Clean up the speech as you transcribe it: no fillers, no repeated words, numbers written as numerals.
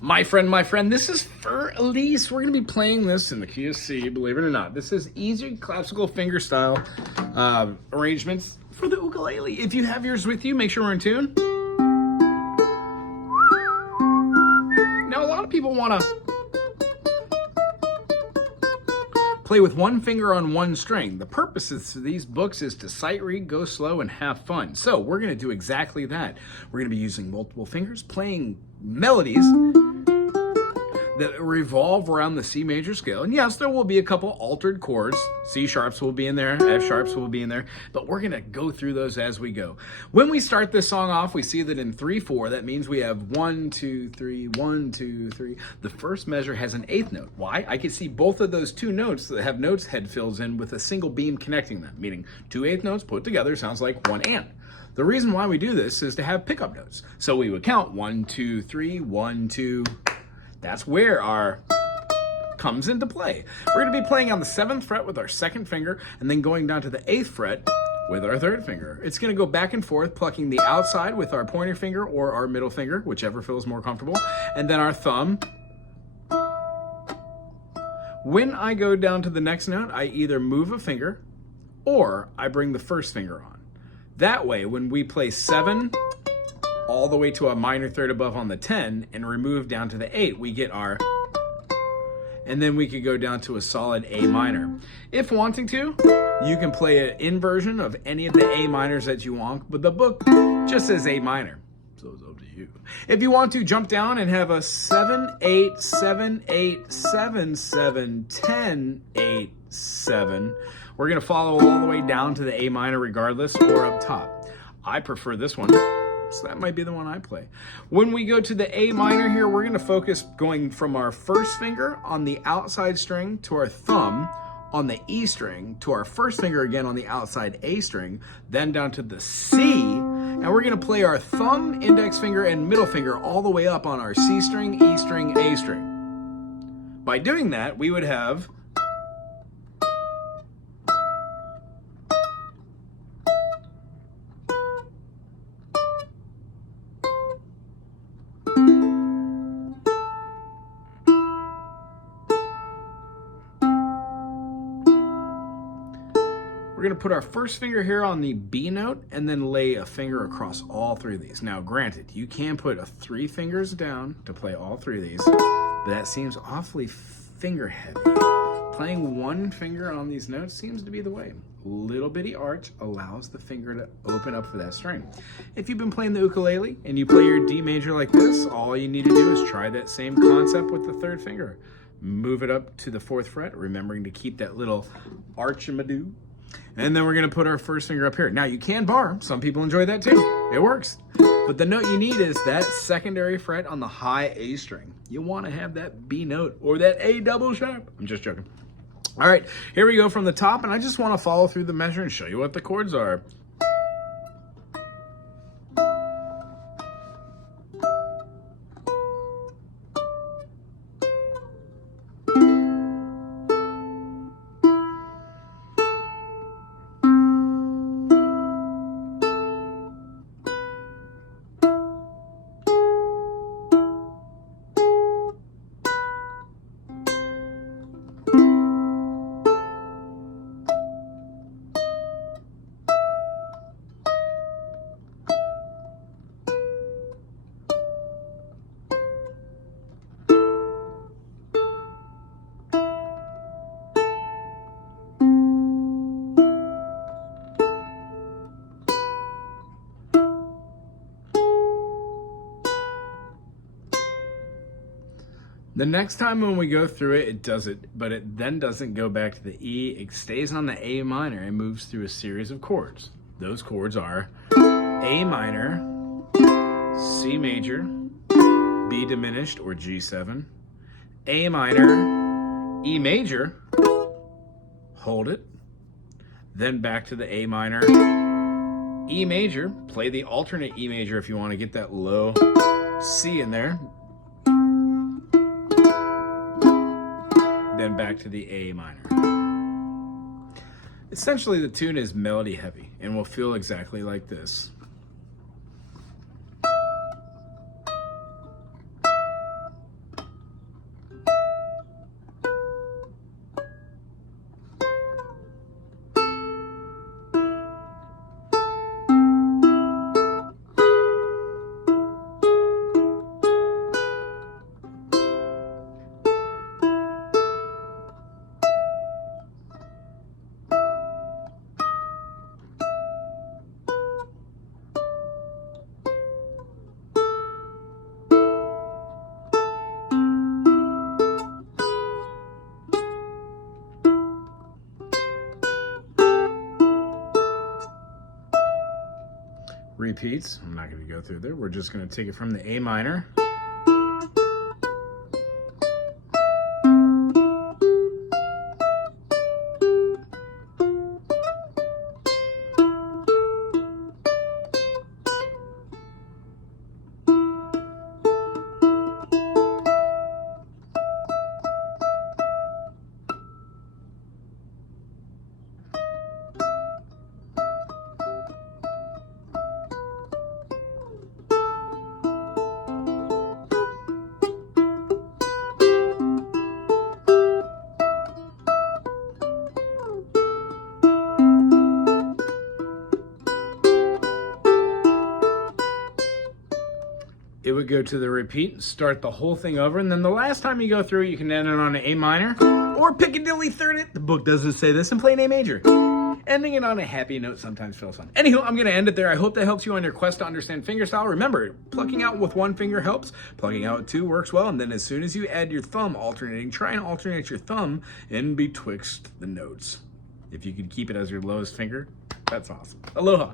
My friend, this is for Elise. We're going to be playing this in the key of C, believe it or not. This is easy classical fingerstyle arrangements for the ukulele. If you have yours with you, make sure we're in tune. Now, a lot of people want to play with one finger on one string. The purpose of these books is to sight read, go slow, and have fun. So we're going to do exactly that. We're going to be using multiple fingers, playing melodies that revolve around the C major scale. And yes, there will be a couple altered chords. C sharps will be in there, F sharps will be in there, but we're gonna go through those as we go. When we start this song off, we see that in 3/4, that means we have 1, 2, 3, 1, 2, 3. The first measure has an eighth note. Why? I can see both of those two notes that have notes head fills in with a single beam connecting them, meaning 2 eighth notes put together sounds like 1 and. The reason why we do this is to have pickup notes. So we would count 1, 2, 3, 1, 2. That's where our comes into play. We're going to be playing on the 7th fret with our 2nd finger and then going down to the 8th fret with our 3rd finger. It's going to go back and forth, plucking the outside with our pointer finger or our middle finger, whichever feels more comfortable, and then our thumb. When I go down to the next note, I either move a finger or I bring the first finger on. That way, when we play 7 all the way to a minor third above on the 10 and remove down to the 8, we get our, and then we could go down to a solid A minor. If wanting to, you can play an inversion of any of the A minors that you want, but the book just says A minor, so it's up to you. If you want to jump down and have a 7, 8, 7, 8, 7, 7, 10, 8, 7, we're gonna follow all the way down to the A minor regardless or up top. I prefer this one, so that might be the one I play. When we go to the A minor here, we're gonna focus going from our first finger on the outside string to our thumb on the E string to our first finger again on the outside A string, then down to the C, and we're gonna play our thumb, index finger, and middle finger all the way up on our C string, E string, A string. By doing that, we would have we're going to put our first finger here on the B note and then lay a finger across all 3 of these. Now, granted, you can put 3 fingers down to play all 3 of these, but that seems awfully finger heavy. Playing 1 finger on these notes seems to be the way. Little bitty arch allows the finger to open up for that string. If you've been playing the ukulele and you play your D major like this, all you need to do is try that same concept with the 3rd finger. Move it up to the 4th fret, remembering to keep that little arch-a-ma-doo. And then we're gonna put our first finger up here. Now you can bar, some people enjoy that too, it works. But the note you need is that secondary fret on the high A string. You wanna have that B note or that A double sharp. I'm just joking. All right, here we go from the top, and I just wanna follow through the measure and show you what the chords are. The next time when we go through it, it does it, but it then doesn't go back to the E. It stays on the A minor and moves through a series of chords. Those chords are A minor, C major, B diminished or G7, A minor, E major, hold it, then back to the A minor, E major, play the alternate E major if you want to get that low C in there, then back to the A minor. Essentially, the tune is melody heavy and will feel exactly like this. repeats. I'm not going to go through there. We're just going to take it from the A minor. It would go to the repeat, start the whole thing over, and then the last time you go through, you can end it on an A minor, or Piccadilly third it. The book doesn't say this, and play an A major. Ending it on a happy note sometimes feels fun. Anywho, I'm gonna end it there. I hope that helps you on your quest to understand fingerstyle. Remember, plucking out with one finger helps, plugging out with two works well, and then as soon as you add your thumb alternating, try and alternate your thumb in betwixt the notes. If you could keep it as your lowest finger, that's awesome. Aloha.